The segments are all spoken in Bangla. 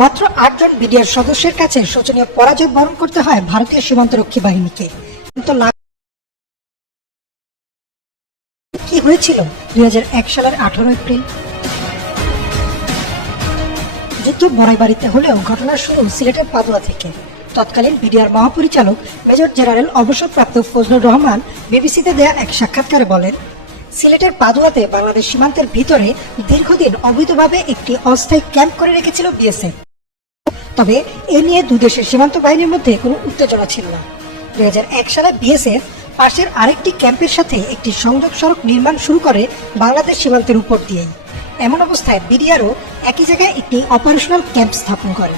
মাত্র ৮ জন বিডিআর সদস্যের কাছে শোচনীয় পরাজয় বরণ করতে হয় ভারতীয় সীমান্তরক্ষী বাহিনীকে। কি হয়েছিল ২০০১ সালের ১৮ এপ্রিল? যুদ্ধ বড়াইবাড়িতে হলেও ঘটনার শুরু সিলেটের পাদুয়া থেকে। তৎকালীন বিডিআর মহাপরিচালক মেজর জেনারেল অবসরপ্রাপ্ত ফজলুর রহমান বিবিসিতে দেয়া এক সাক্ষাৎকারে বলেন, সিলেটের পাদুয়াতে বাংলাদেশ সীমান্তের ভিতরে দীর্ঘদিন অবৈধভাবে একটি অস্থায়ী ক্যাম্প করে রেখেছিল বিএসএফ। তবে এ নিয়ে দুই দেশের সীমান্ত বাহিনীর মধ্যে কোনো উত্তেজনা ছিল না। ২০০১ সালে বিএসএফ পাশের আরেকটি ক্যাম্পের সাথে একটি সংযোগ সড়ক নির্মাণ শুরু করে বাংলাদেশ সীমান্তের উপর দিয়েই। এমন অবস্থায় বিডিআরও একই জায়গায় একটি অপারেশনাল ক্যাম্প স্থাপন করে।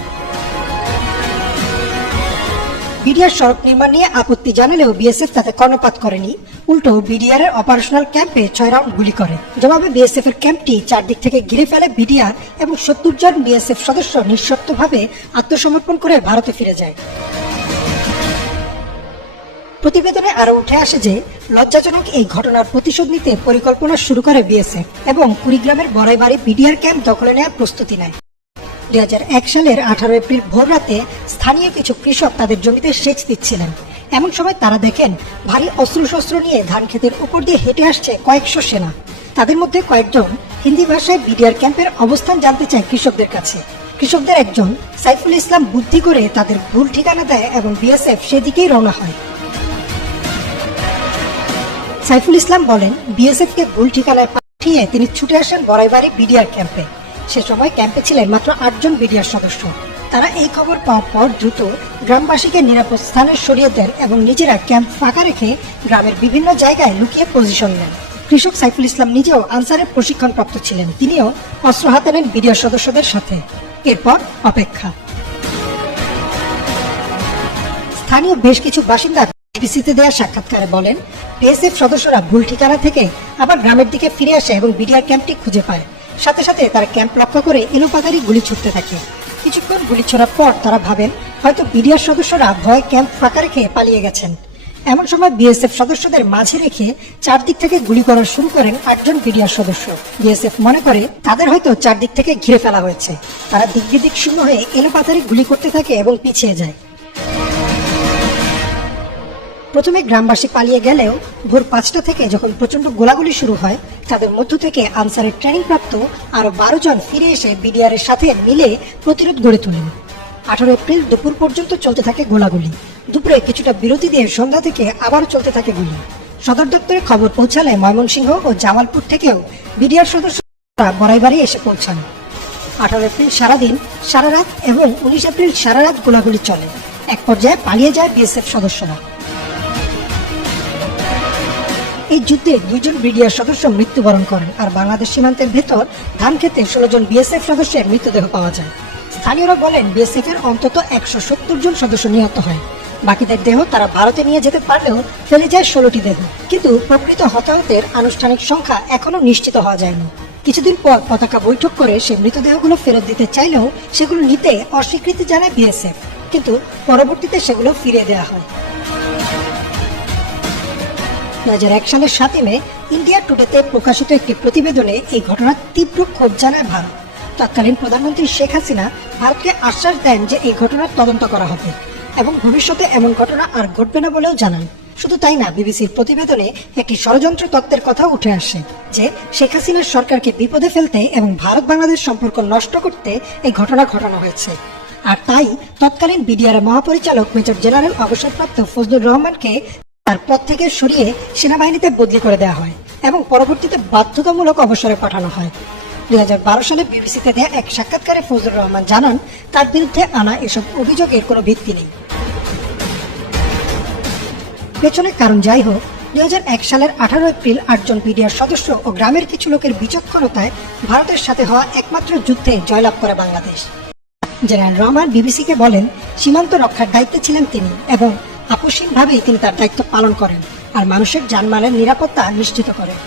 বিডিআর সড়ক নির্মাণ নিয়ে আপত্তি জানালেও বিএসএফ তাতে কর্ণপাত করেনি। উল্টো বিডিআর এর অপারেশনাল ক্যাম্পে ৬ রাউন্ড গুলি করে। জবাবে বিএসএফ এর ক্যাম্পটি চারদিক থেকে ঘিরে ফেলে বিডিআর এবং ৭০ জন বিএসএফ সদস্য নিঃশর্তভাবে আত্মসমর্পণ করে ভারতে ফিরে যায়। প্রতিবেদনে আরো উঠে আসে যে লজ্জাজনক এই ঘটনার প্রতিশোধ নিতে পরিকল্পনা শুরু করে বিএসএফ এবং কুড়িগ্রামের বড়াইবাড়ি বিডিআর ক্যাম্প দখলে নেওয়ার প্রস্তুতি নেয়। ২০০১ সালের ১৮ এপ্রিল ভোর রাতে স্থানীয় কিছু কৃষক তাদের জমিতে সেচ দিচ্ছিলেন। এমন সময় তারা দেখেন ভারী অস্ত্রশস্ত্র নিয়ে ধান ক্ষেতের উপর দিয়ে হেঁটে আসছে কয়েকশো সেনা। তাদের মধ্যে কয়েকজন হিন্দি ভাষায় বিডিআর ক্যাম্পের অবস্থান জানতে চায় কৃষকদের কাছে। কৃষকদের একজন সাইফুল ইসলাম বুদ্ধি করে তাদের ভুল ঠিকানা দেয় এবং বিএসএফ সেদিকেই রওনা হয়। সাইফুল ইসলাম বলেন, বিএসএফ কে ভুল ঠিকানায় পাঠিয়ে তিনি ছুটে আসেন বড়াইবাড়ি বিডিআর ক্যাম্পে। সে সময় ক্যাম্পে ছিলেন মাত্র ৮ জন বিডিআর সদস্য। তারা এই খবর পাওয়ার পর দ্রুত গ্রামবাসীকে নিরাপদ স্থানে সরিয়ে দেন এবং নিজেরা ক্যাম্প ফাঁকা রেখে গ্রামের বিভিন্ন জায়গায় লুকিয়ে পজিশন নেন। কৃষক সাইফুল ইসলাম নিজেও আনসারের প্রশিক্ষণপ্রাপ্ত ছিলেন। তিনিও অস্ত্র হাতে নেন বিডিআর সদস্যদের সাথে। এরপর অপেক্ষা। স্থানীয় বেশ কিছু বাসিন্দা বিবিসিতে দেয়া সাক্ষাৎকারে বলেন, বিএসএফ সদস্যরা ভুল ঠিকানা থেকে আবার গ্রামের দিকে ফিরে আসে এবং বিডিআর ক্যাম্পটি খুঁজে পায়। সাথে সাথে তারা ক্যাম্প লক্ষ্য করে এলোপাতাড়ি গুলি ছুটতে থাকে। কিছুক্ষণ গুলি ছোড়ার পর তারা ভাবেন হয়তো বিডিআর সদস্যরা ভয় ক্যাম্প ফাঁকা রেখে পালিয়ে গেছেন। এমন সময় বিএসএফ সদস্যদের মাঝে রেখে চারদিক থেকে গুলি করা শুরু করেন ৮ জন বিডিআর সদস্য। বিএসএফ মনে করে তাদের হয়তো চারদিক থেকে ঘিরে ফেলা হয়েছে। তারা দিক বিদিক শূন্য হয়ে এলোপাতাড়ি গুলি করতে থাকে এবং পিছিয়ে যায়। প্রথমে গ্রামবাসী পালিয়ে গেলেও ভোর ৫টা থেকে যখন প্রচন্ড গোলাগুলি শুরু হয়, তাদের মধ্য থেকে আনসারের ট্রেনিং প্রাপ্ত আরো ১২ জন ফিরে এসে বিডিআর এর সাথে মিলে প্রতিরোধ গড়ে তোলেন। ১৮ এপ্রিল দুপুর পর্যন্ত চলতে থাকে গোলাগুলি। দুপুরে কিছুটা বিরতি দিয়ে সন্ধ্যা থেকে আবারও চলতে থাকে গুলি। সদর দপ্তরে খবর পৌঁছালে ময়মনসিংহ ও জামালপুর থেকেও বিডিআর সদস্যরা বড়াইবাড়ি এসে পৌঁছান। ১৮ এপ্রিল সারাদিন, সারা রাত এবং ১৯ এপ্রিল সারা রাত গোলাগুলি চলে। এক পর্যায়ে পালিয়ে যায় বিএসএফ সদস্যরা। এই যুদ্ধে ২ জন বিডিআর সদস্য মৃত্যুবরণ করেন আর বাংলাদেশ সীমান্তের ভেতর ধান খেতে ১৬ জন বিএসএফ সদস্যের মৃতদেহ পাওয়া যায়। স্থানীয়রা বলেন, বিএসএফ এর অন্তত ১৭০ জন সদস্য নিহত হয়। বাকিদের দেহ তারা ভারতে নিয়ে যেতে পারলেও ফেলে যায় ১৬টি দেহ। কিন্তু প্রকৃত হতাহতের আনুষ্ঠানিক সংখ্যা এখনো নিশ্চিত হওয়া যায়নি। কিছুদিন পর পতাকা বৈঠক করে সে মৃতদেহগুলো ফেরত দিতে চাইলেও সেগুলো নিতে অস্বীকৃতি জানায় বিএসএফ, কিন্তু পরবর্তীতে সেগুলো ফিরিয়ে দেওয়া হয়। ২০০১ সালের ৭ মে ইন্ডিয়া টুডেতে প্রকাশিত একটি প্রতিবেদনে এই ঘটনার তীব্র ক্ষোভ জানায় ভারত। তৎকালীন প্রধানমন্ত্রী শেখ হাসিনা ভারতকে আশ্বাস দেন যে এই ঘটনার তদন্ত করা হবে এবং ভবিষ্যতে এমন ঘটনা আর ঘটবে না বলেও জানান। শুধু তাই না, বিবিসির প্রতিবেদনে একটি ষড়যন্ত্র তত্ত্বের কথা উঠে আসে যে শেখ হাসিনার সরকারকে বিপদে ফেলতে এবং ভারত বাংলাদেশ সম্পর্ক নষ্ট করতে এই ঘটনা ঘটানো হয়েছে। আর তাই তৎকালীন বিডিআর মহাপরিচালক মেজর জেনারেল অবসরপ্রাপ্ত ফজলুর রহমানকে তার পদ থেকে সরিয়ে সেনাবাহিনীতে বদলি করে দেওয়া হয় এবং পরবর্তীতে বাধ্যতামূলক অবসরে পাঠানো হয়। ২০১২ সালে বিবিসিতে দেয়া এক সাক্ষাৎকারে ফজলুর রহমান জানান, তার বিরুদ্ধে আনা এসব অভিযোগের কোনো ভিত্তি নেই। পেছনের কারণ যাই হোক, ২০০১ সালের ১৮ এপ্রিল ৮ জন বিডিআর সদস্য ও গ্রামের কিছু লোকের বিচক্ষণতায় ভারতের সাথে হওয়া একমাত্র যুদ্ধে জয়লাভ করে বাংলাদেশ। জেনারেল রহমান বিবিসিকে বলেন, সীমান্ত রক্ষার দায়িত্বে ছিলেন তিনি এবং আপসহীনভাবেই তিনি তার দায়িত্ব পালন করেন আর মানুষের জানমালের নিরাপত্তা নিশ্চিত করেন।